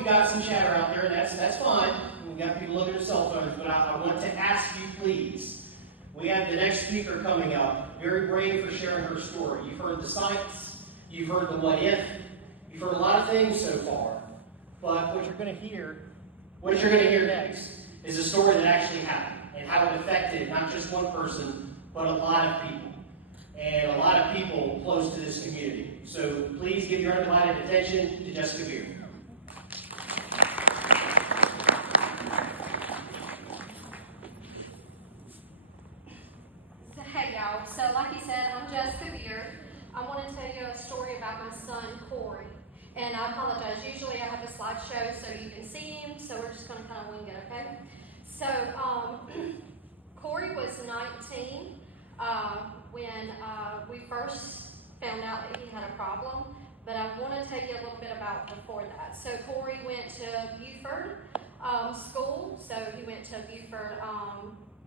you've got some chatter out there, and that's fine. We've got people looking at cell phones, but I want to ask you, please. We have the next speaker coming up, very brave for sharing her story. You've heard the science, you've heard the what if, you've heard a lot of things so far. But what you're going to hear next is a story that actually happened and how it affected not just one person, but a lot of people. And a lot of people close to this community. So please give your undivided attention to Jessica Beer. So, hey y'all, so like he said, I'm Jessica Beer. I want to tell you a story about my son, Corey. And I apologize, usually I have a slideshow so you can see him, so we're just going to kind of wing it, okay? So, Corey was 19 when we first found out that he had a problem, but I want to tell you a little bit about before that. So Corey went to Buford School, so he went to Buford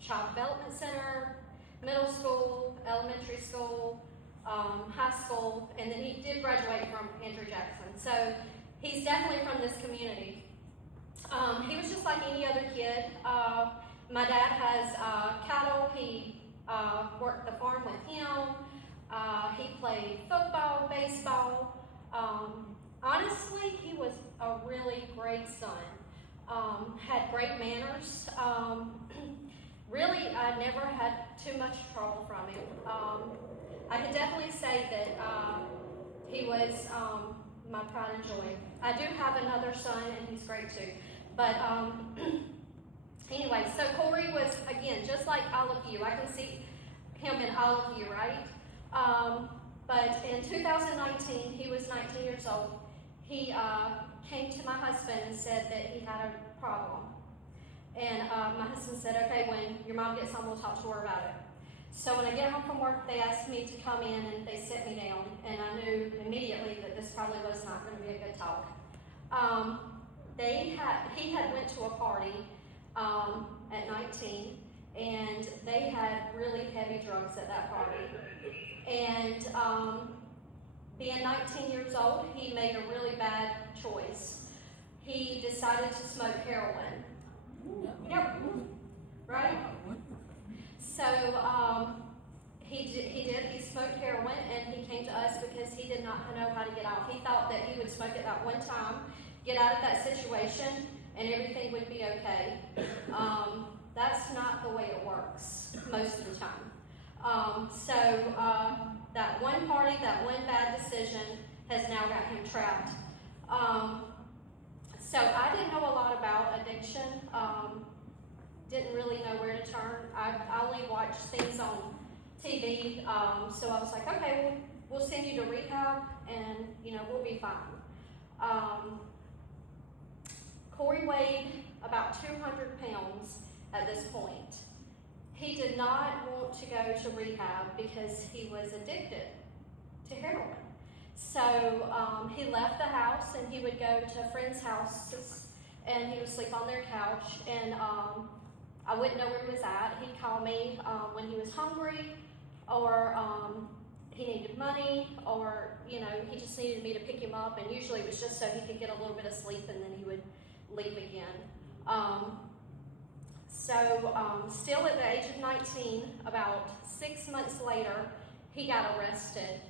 Child Development Center, middle school, elementary school, high school, and then he did graduate from Andrew Jackson. So he's definitely from this community. He was just like any other kid. My dad has cattle. He worked the farm with him. He played football, baseball. Honestly, he was a really great son. Had great manners. Really, I never had too much trouble from him. I can definitely say that he was my pride and joy. I do have another son, and he's great too. But anyway, so Corey was, again, just like all of you. I can see him in all of you, right? But in 2019, he was 19 years old. He came to my husband and said that he had a problem. And my husband said, okay, when your mom gets home, we'll talk to her about it. So when I get home from work, they asked me to come in and they set me down. And I knew immediately that this probably was not going to be a good talk. He had went to a party at 19, and they had really heavy drugs at that party. And being 19 years old, he made a really bad choice. He decided to smoke heroin. Yep. Right? So he smoked heroin, and he came to us because he did not know how to get off. He thought that he would smoke it that one time, get out of that situation, and everything would be okay. That's not the way it works most of the time. So that one party, that one bad decision has now got him trapped. So I didn't know a lot about addiction. Didn't really know where to turn. I only watched things on TV. So I was like, okay, we'll send you to rehab, and we'll be fine. Corey weighed about 200 pounds at this point. He did not want to go to rehab because he was addicted to heroin. So he left the house, and he would go to friends' houses, and he would sleep on their couch, and I wouldn't know where he was at. He'd call me when he was hungry, or he needed money, or he just needed me to pick him up, and usually it was just so he could get a little bit of sleep, and then he would leave again. Still at the age of 19, about 6 months later, he got arrested.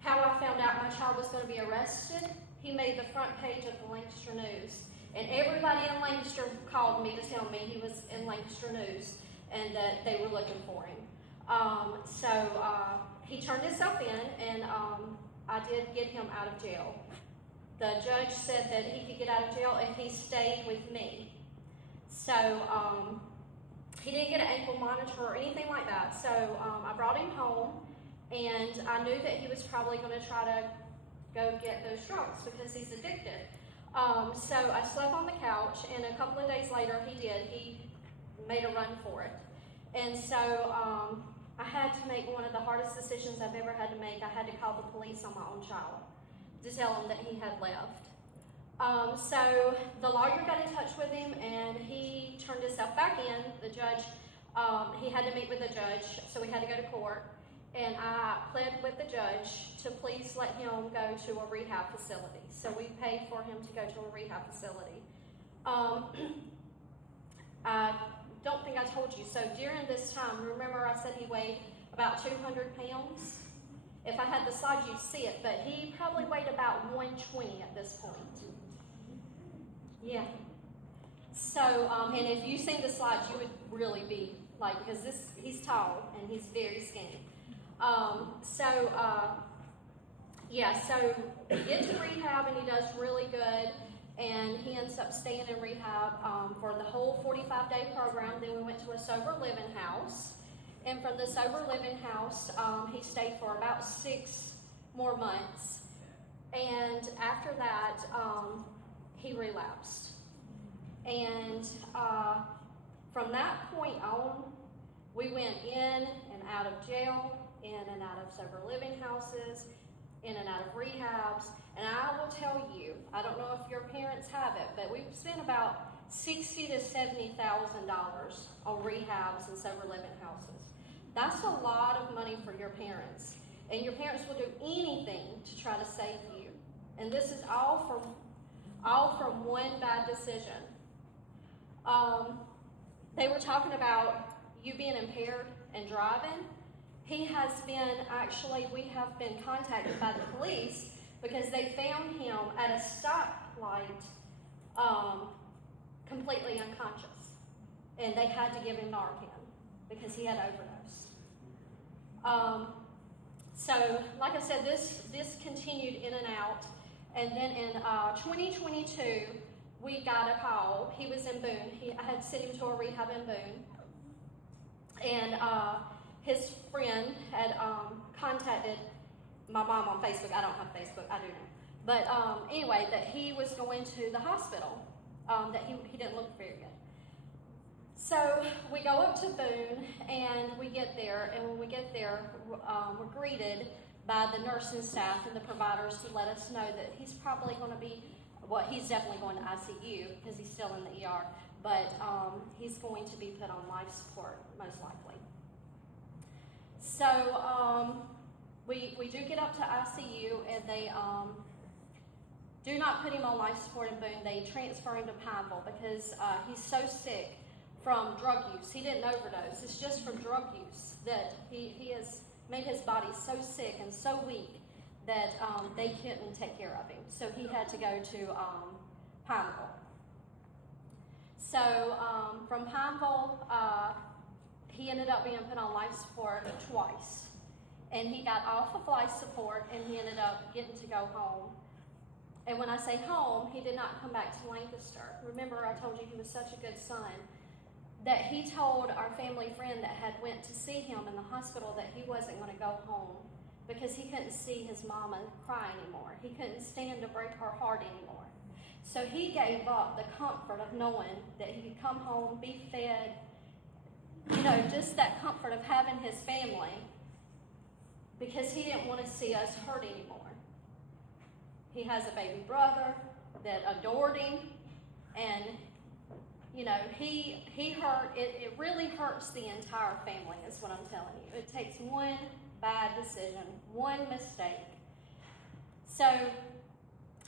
How I found out my child was going to be arrested, he made the front page of the Lancaster News. And everybody in Lancaster called me to tell me he was in Lancaster News and that they were looking for him. He turned himself in, and I did get him out of jail. The judge said that he could get out of jail if he stayed with me. So he didn't get an ankle monitor or anything like that. So I brought him home, and I knew that he was probably going to try to go get those drugs because he's addicted. So I slept on the couch, and a couple of days later he made a run for it. And so I had to make one of the hardest decisions I've ever had to make. I had to call the police on my own child to tell them that he had left. So the lawyer got in touch with him, and he turned himself back in. The judge, he had to meet with the judge, so we had to go to court. and I pled with the judge to please let him go to a rehab facility. So we paid for him to go to a rehab facility. I don't think I told you, so during this time, remember I said he weighed about 200 pounds? If I had the slide, you'd see it, but he probably weighed about 120 at this point. Yeah. So, and if you seen the slides, you would really be like, because he's tall and he's very skinny. So he gets to rehab and he does really good, and he ends up staying in rehab for the whole 45-day program. Then we went to a sober living house, and from the sober living house, he stayed for about 6 more months, and after that, he relapsed. And from that point on, we went in and out of jail, in and out of sober living houses, in and out of rehabs. And I will tell you, I don't know if your parents have it, but we've spent about $60,000 to $70,000 on rehabs and sober living houses. That's a lot of money for your parents, and your parents will do anything to try to save you. And this is all from one bad decision. They were talking about you being impaired and driving. He has been, actually, we have been contacted by the police because they found him at a stoplight completely unconscious. And they had to give him Narcan because he had overdosed. So, like I said, this continued in and out. And then in 2022, we got a call. He was in Boone. I had sent him to a rehab in Boone. And his friend had contacted my mom on Facebook. I don't have Facebook, I do know. But anyway, that he was going to the hospital, that he didn't look very good. So we go up to Boone and we get there, and when we get there, we're greeted by the nursing staff and the providers to let us know that he's probably going to be, well, he's definitely going to ICU because he's still in the ER, but he's going to be put on life support, most likely. So we do get up to ICU, and they do not put him on life support in Boone. They transfer him to Pineville because he's so sick from drug use. He didn't overdose. It's just from drug use that he has made his body so sick and so weak that they couldn't take care of him. So he had to go to Pineville. So from Pineville, he ended up being put on life support twice. And he got off of life support, and he ended up getting to go home. And when I say home, he did not come back to Lancaster. Remember, I told you he was such a good son, that he told our family friend that had went to see him in the hospital that he wasn't going to go home because he couldn't see his mama cry anymore. He couldn't stand to break her heart anymore. So he gave up the comfort of knowing that he could come home, be fed, just that comfort of having his family, because he didn't want to see us hurt anymore. He has a baby brother that adored him, and he hurt. It really hurts the entire family, is what I'm telling you. It takes one bad decision, one mistake. So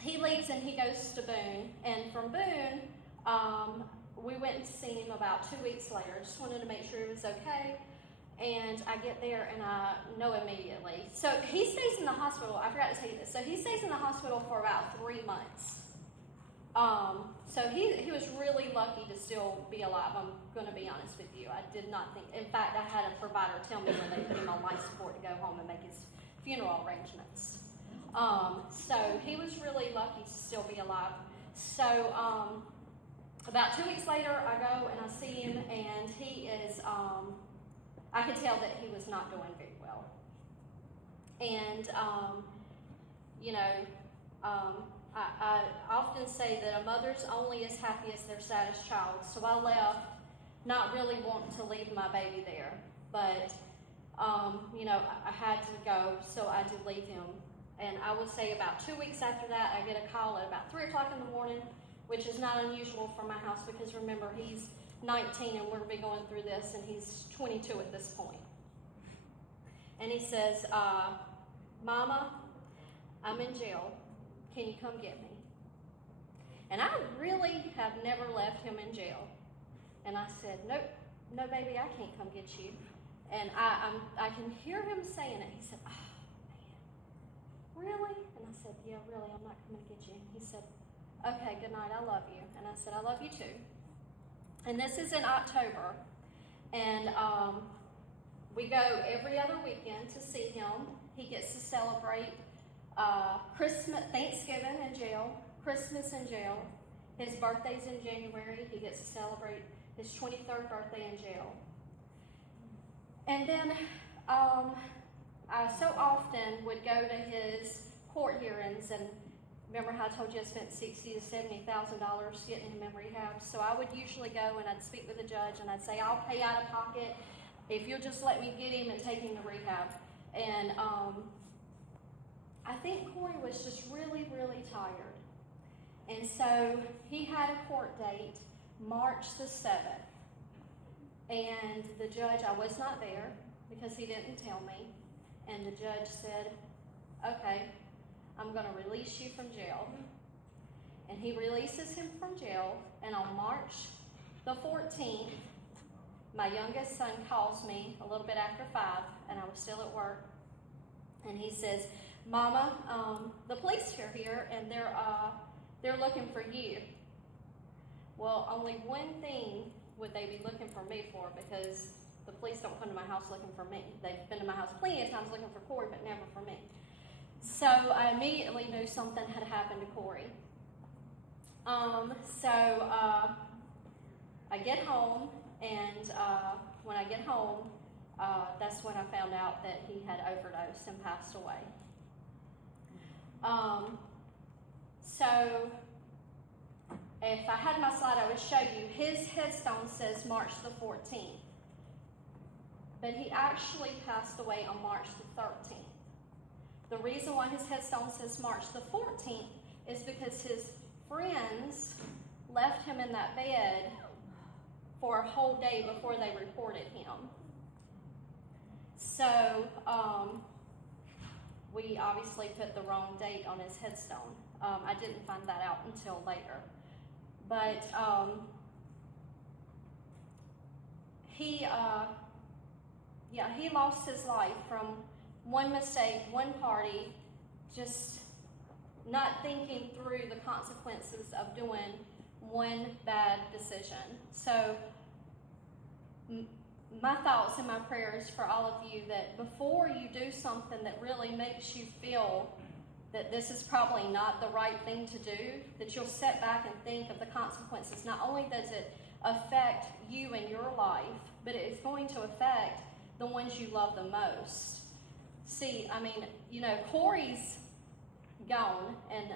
he leaves and he goes to Boone, and from Boone, we went to see him about 2 weeks later. Just wanted to make sure he was okay. And I get there and I know immediately. So he stays in the hospital. I forgot to tell you this. So he stays in the hospital for about 3 months. So he was really lucky to still be alive. I'm going to be honest with you. I did not think. In fact, I had a provider tell me when they put him on life support to go home and make his funeral arrangements. So he was really lucky to still be alive. So about 2 weeks later, I go and I see him, and he is. I could tell that he was not doing very well. And, I often say that a mother's only as happy as their saddest child. So I left, not really wanting to leave my baby there. But, I had to go, so I did leave him. And I would say about 2 weeks after that, I get a call at about 3 o'clock in the morning, which is not unusual for my house because, remember, he's 19 and we're going to be going through this, and he's 22 at this point. and he says, Mama, I'm in jail. Can you come get me? And I really have never left him in jail. And I said, nope, no, baby, I can't come get you. And I can hear him saying it. He said, oh, man, really? And I said, yeah, really, I'm not coming to get you. And he said, okay, good night, I love you. And I said, I love you too. And this is in October. And we go every other weekend to see him. He gets to celebrate Christmas, Thanksgiving in jail, Christmas in jail. His birthday's in January. He gets to celebrate his 23rd birthday in jail. And then I so often would go to his court hearings, and remember how I told you I spent $60,000 to $70,000 getting him in rehab? So I would usually go and I'd speak with the judge and I'd say, I'll pay out of pocket if you'll just let me get him and take him to rehab. And I think Corey was just really, really tired. And so he had a court date, March the 7th. And the judge, I was not there because he didn't tell me. And the judge said, okay, I'm going to release you from jail. And he releases him from jail. And on March the 14th, my youngest son calls me a little bit after 5, and I was still at work. And he says, Mama, the police are here, and they're looking for you. Well, only one thing would they be looking for me for, because the police don't come to my house looking for me. They've been to my house plenty of times looking for Corey, but never for me. So I immediately knew something had happened to Corey. I get home, and when I get home, that's when I found out that he had overdosed and passed away. So if I had my slide, I would show you. His headstone says March the 14th, but he actually passed away on March the 13th. The reason why his headstone says March the 14th is because his friends left him in that bed for a whole day before they reported him. So we obviously put the wrong date on his headstone. I didn't find that out until later. But he lost his life from one mistake, one party, just not thinking through the consequences of doing one bad decision. So my thoughts and my prayers for all of you, that before you do something that really makes you feel that this is probably not the right thing to do, that you'll sit back and think of the consequences. Not only does it affect you and your life, but it's going to affect the ones you love the most. See, I mean, you know, Corey's gone, and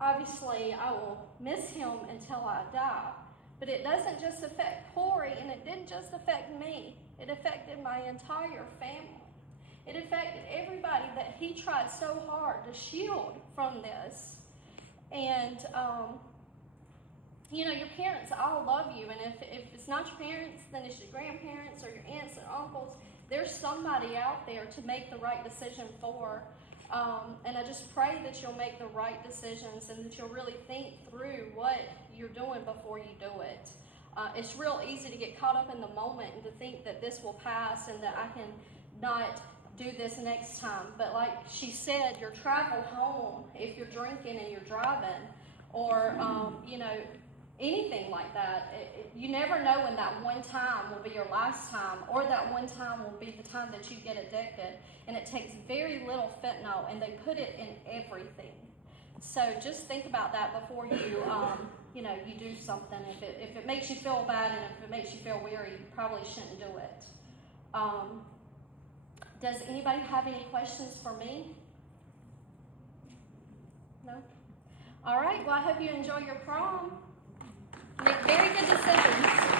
obviously I will miss him until I die. But it doesn't just affect Corey, and it didn't just affect me. It affected my entire family. It affected everybody that he tried so hard to shield from this. And, you know, your parents all love you. And if it's not your parents, then it's your grandparents or your aunts and uncles. There's somebody out there to make the right decision for. And I just pray that you'll make the right decisions and that you'll really think through what you're doing before you do it. It's real easy to get caught up in the moment and to think that this will pass and that I can not do this next time. But like she said, your travel home, if you're drinking and you're driving, or you know, anything like that, you never know when that one time will be your last time, or that one time will be the time that you get addicted. And it takes very little fentanyl, and they put it in everything. So just think about that before you you know, you do something. If it makes you feel bad and if it makes you feel weary, you probably shouldn't do it. Does anybody have any questions for me? No? All right, well, I hope you enjoy your prom. Make very good decisions.